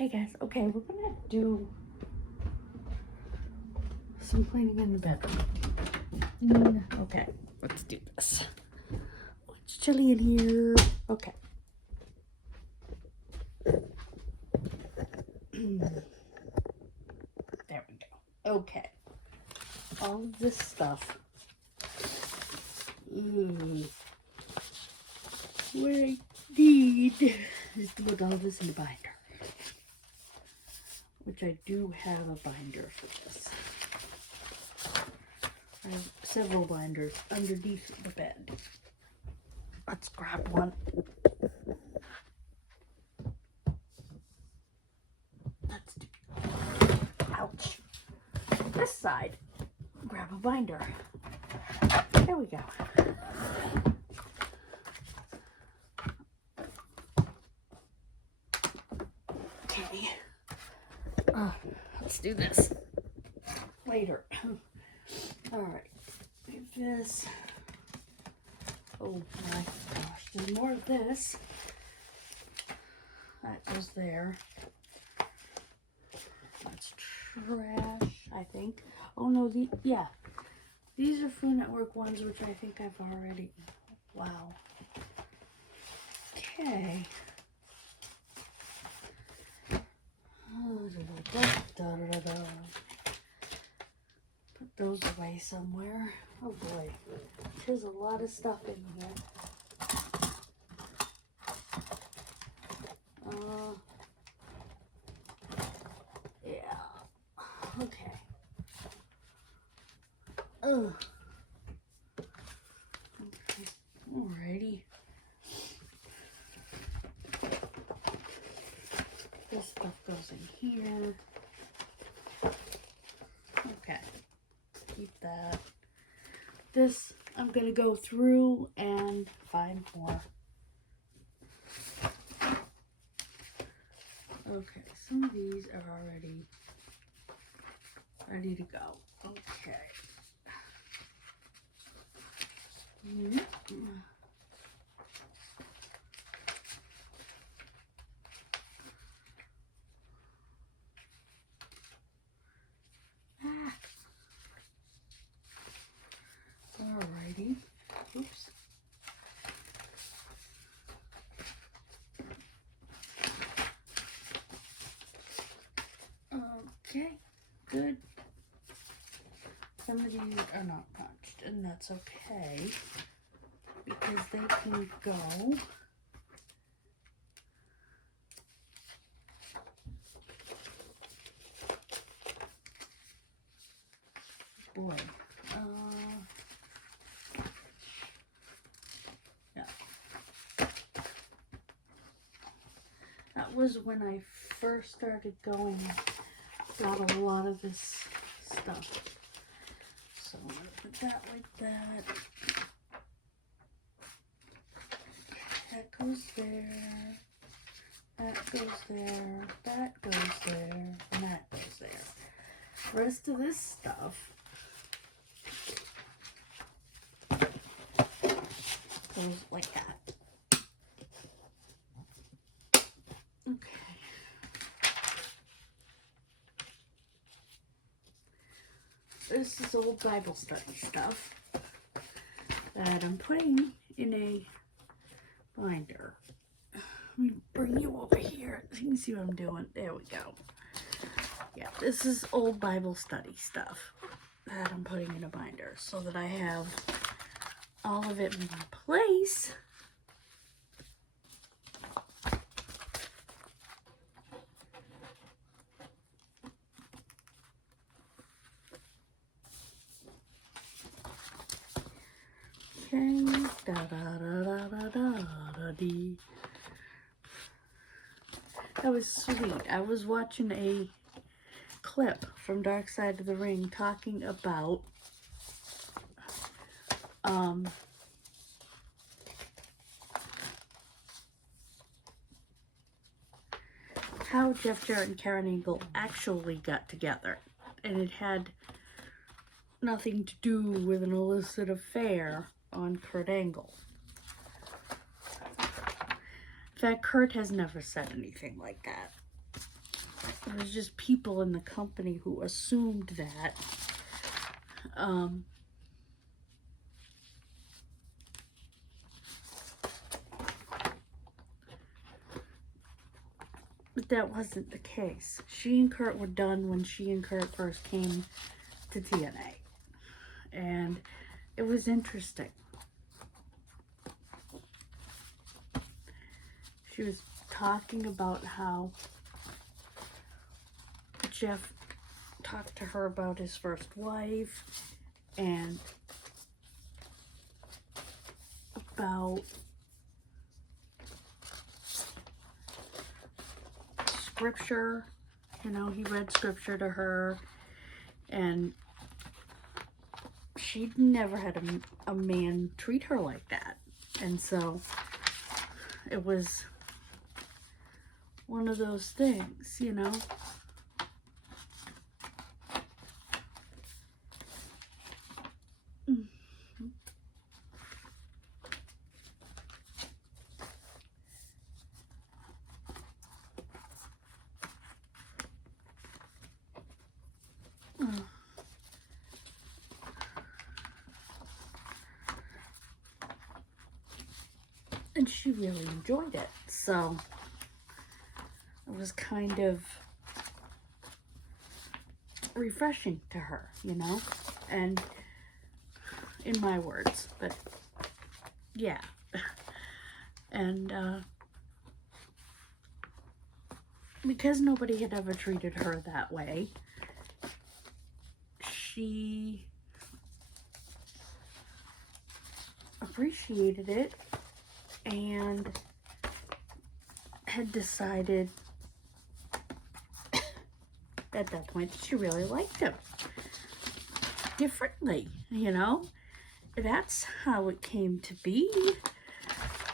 Hey guys, okay, we're gonna do some cleaning in the bedroom. Okay, let's do this. It's chilly in here. Okay. There we go. Okay. All of this stuff. What I need is to put all this in a binder. Which I do have a binder for this. I have several binders underneath the bed. Let's grab one. Let's do. Ouch. This side. Grab a binder. There we go. Okay. Let's do this later. Alright. This. Oh my gosh. There's more of this. That goes there. That's trash, I think. Oh no, yeah. These are Food Network ones, which I think I've already. Wow. Okay. Put those away somewhere. Oh boy. There's a lot of stuff in here. Yeah. Okay. Ugh. Okay. Alrighty. This stuff goes in here. Okay. Keep that. This, I'm going to go through and find more. Okay, some of these are already ready to go. Okay. Alrighty. Oops. Okay, good. Some of these are not punched, and that's okay because they can go. Boy. Yeah. That was when I first started going. Got a lot of this stuff. So I'm gonna put that like that. That goes there. That goes there. That goes there. And that goes there. The rest of this stuff goes like that. Okay. This is old Bible study stuff that I'm putting in a binder. Let me bring you over here so you can see what I'm doing. There we go. Yeah, this is old Bible study stuff that I'm putting in a binder so that I have all of it in one place. Okay, da da da da da da da dee. That was sweet. I was watching a clip from Dark Side of the Ring talking about how Jeff Jarrett and Karen Angle actually got together, and it had nothing to do with an illicit affair on Kurt Angle. In fact, Kurt has never said anything like that. It was just people in the company who assumed that. But that wasn't the case. She and Kurt were done when she and Kurt first came to TNA. And it was interesting. She was talking about how Jeff talked to her about his first wife and about scripture. You know, he read scripture to her, and she'd never had a man treat her like that. And so it was one of those things, you know. And she really enjoyed it, so it was kind of refreshing to her, you know, and in my words, but yeah. And because nobody had ever treated her that way, she appreciated it and had decided at that point that she really liked him differently, you know. That's how it came to be.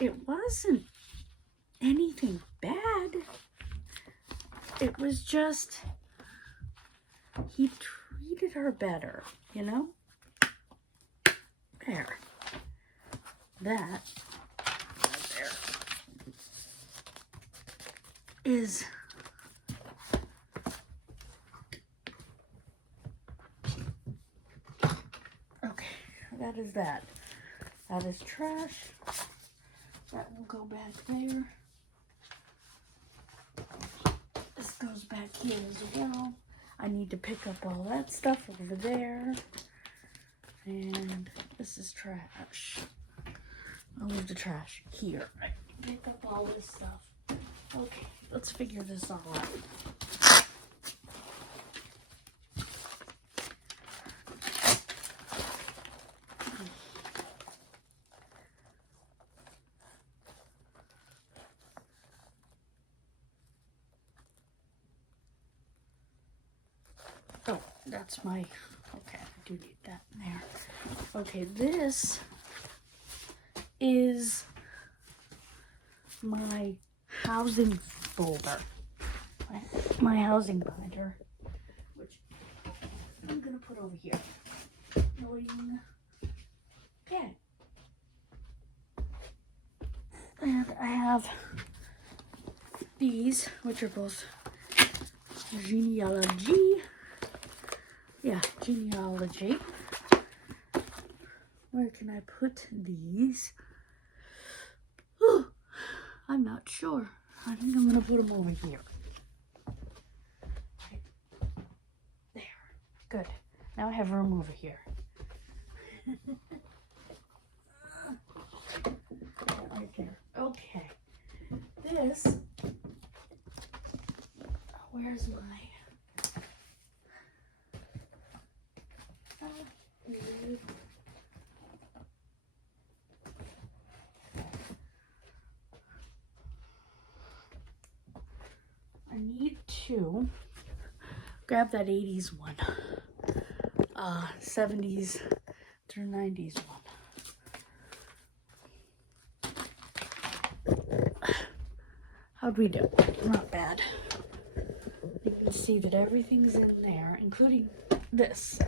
It wasn't anything bad. It was just he treated her better, you know. There. That right there is okay. That is that. That is trash. That will go back there. This goes back here as well. I need to pick up all that stuff over there. And this is trash. I'll leave the trash here. I pick up all this stuff. Okay, let's figure this all out. Oh, that's my, okay, I do need that in there. Okay, this is my housing folder. My housing binder, which I'm gonna put over here. Okay. And I have these, which are both genealogy. Yeah, genealogy. Where can I put these? Ooh, I'm not sure. I think I'm gonna put them over here. Right there. Good. Now I have room over here. Right there. Okay. This. Where's my? I need to grab that 80s one, 70s through 90s one. How'd we do? Not bad. You can see that everything's in there, including this.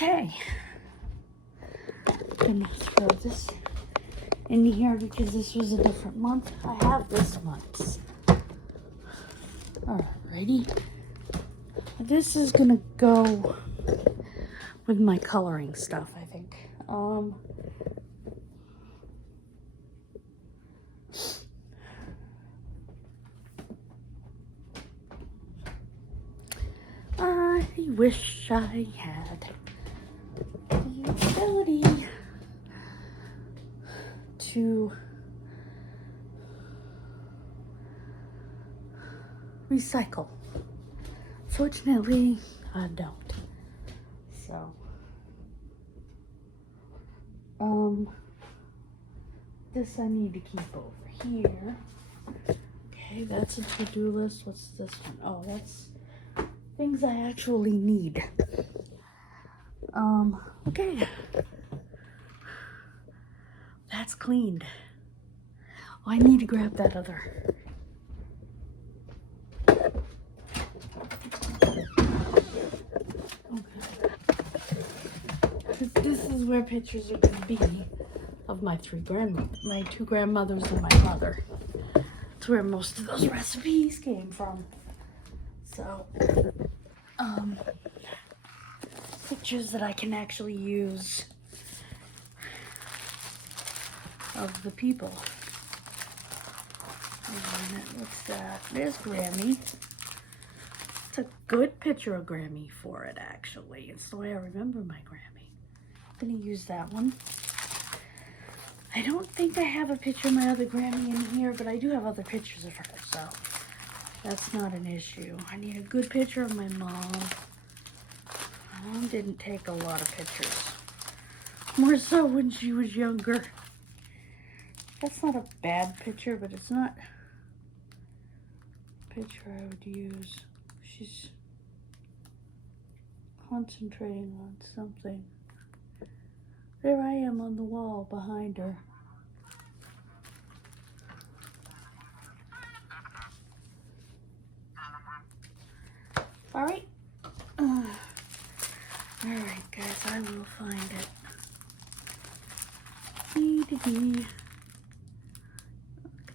Okay. gonna throw this in here because this was a different month. I have this month's. Alrighty. This is gonna go with my coloring stuff, I think. I wish I had the ability to recycle. Fortunately, I don't. So, this I need to keep over here. Okay, that's a to-do list. What's this one? Oh, that's things I actually need. Okay. That's cleaned. Oh, I need to grab that other. Okay. This is where pictures are gonna be of my my two grandmothers and my mother. It's where most of those recipes came from. So, pictures that I can actually use of the people. And what's that? There's Grammy. It's a good picture of Grammy for it, actually. It's the way I remember my Grammy. I'm gonna use that one. I don't think I have a picture of my other Grammy in here, but I do have other pictures of her, so that's not an issue. I need a good picture of my mom. My mom didn't take a lot of pictures. More so when she was younger. That's not a bad picture, but it's not a picture I would use. She's concentrating on something. There I am on the wall behind her. Alright. Alright, guys, I will find it.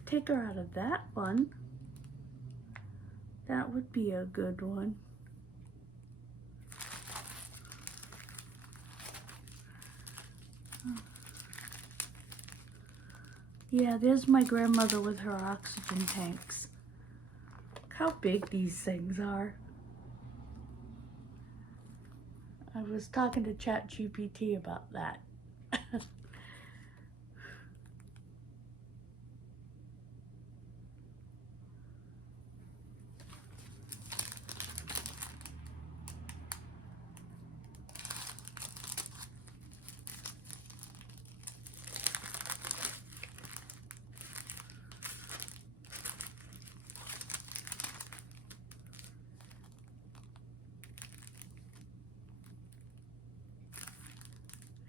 Take her out of that one. That would be a good one. Yeah, there's my grandmother with her oxygen tanks. Look how big these things are. I was talking to ChatGPT about that.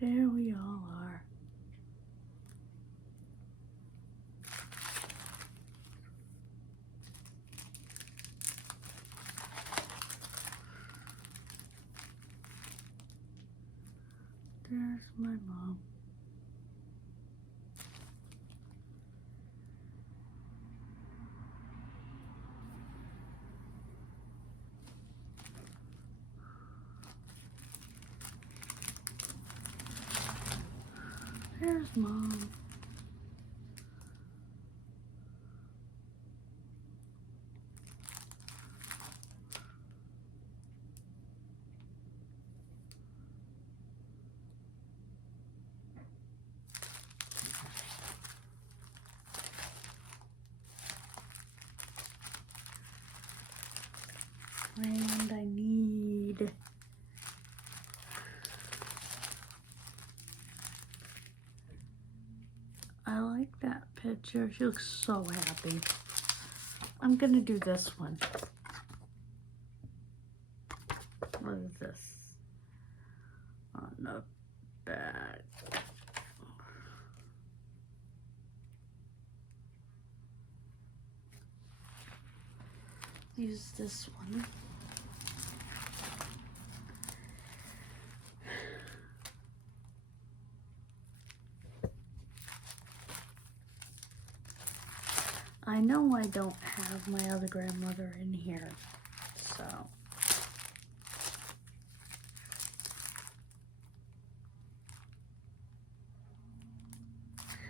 There we all are. There's my mom. There's Mom. And I need I like that picture. She looks so happy. I'm gonna do this one. What is this? On the back. Use this one. I know I don't have my other grandmother in here, so.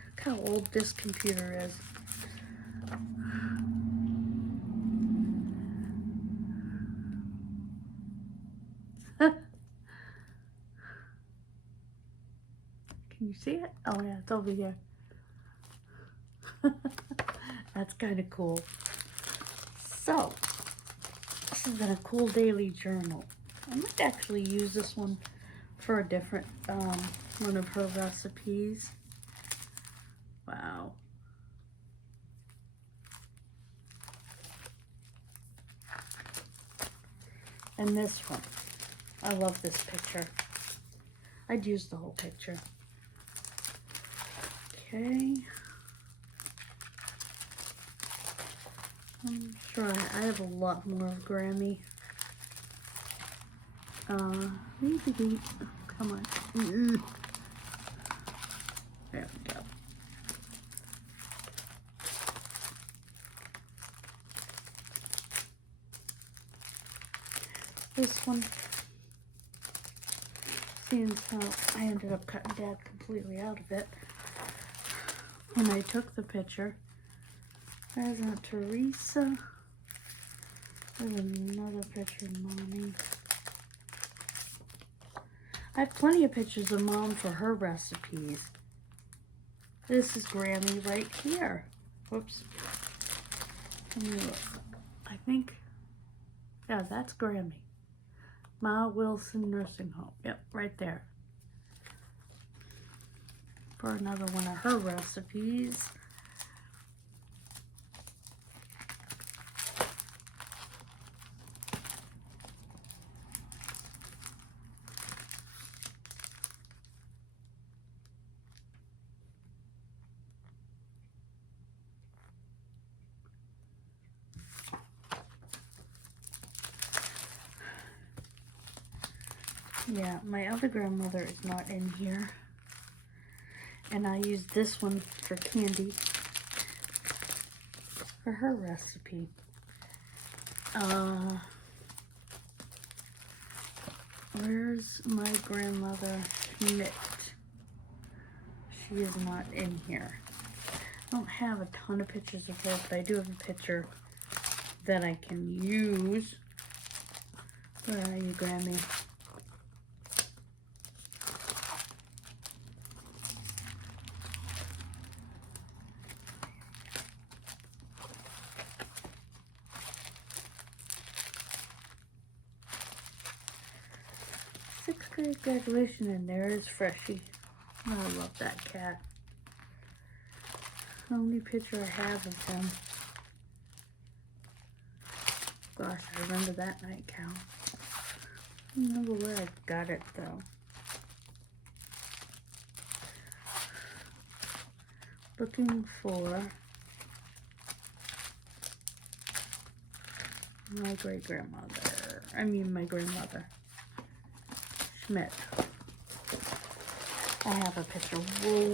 Look how old this computer is. Can you see it? Oh yeah, it's over here. That's kind of cool. So, this has been a cool daily journal. I might actually use this one for a different, one of her recipes. Wow. And this one. I love this picture. I'd use the whole picture. Okay. I'm sure I have a lot more of Grammy. Maybe, come on. There we go. This one, seeing how I ended up cutting Dad completely out of it when I took the picture. There's Aunt Teresa. There's another picture of Mommy. I have plenty of pictures of Mom for her recipes. This is Grammy right here. Whoops. Let me look. I think, yeah, that's Grammy. Ma Wilson Nursing Home. Yep, right there. For another one of her recipes. Yeah, my other grandmother is not in here. And I used this one for Candy for her recipe. Where's my grandmother Schmidt? She is not in here. I don't have a ton of pictures of her, but I do have a picture that I can use. Where are you, Grammy? Sixth grade graduation, and there is Freshie. Oh, I love that cat. The only picture I have of him. Gosh, I remember that nightgown. I don't remember where I got it though. Looking for my great-grandmother. I mean my grandmother. Schmidt. I have a picture roll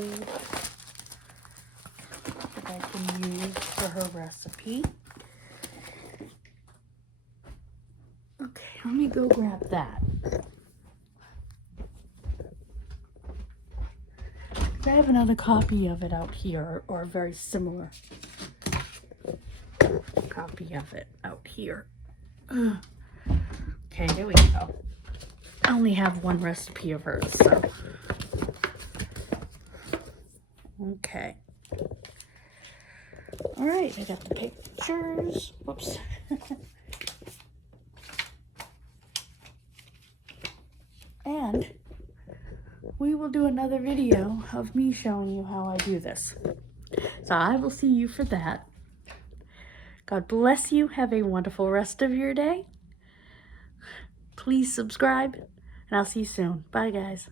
that I can use for her recipe. Okay, let me go grab that. I have another copy of it out here, or a very similar copy of it out here. Okay, here we go. I only have one recipe of hers, so. Okay. All right, I got the pictures. Whoops. And we will do another video of me showing you how I do this. So I will see you for that. God bless you. Have a wonderful rest of your day. Please subscribe, and I'll see you soon. Bye, guys.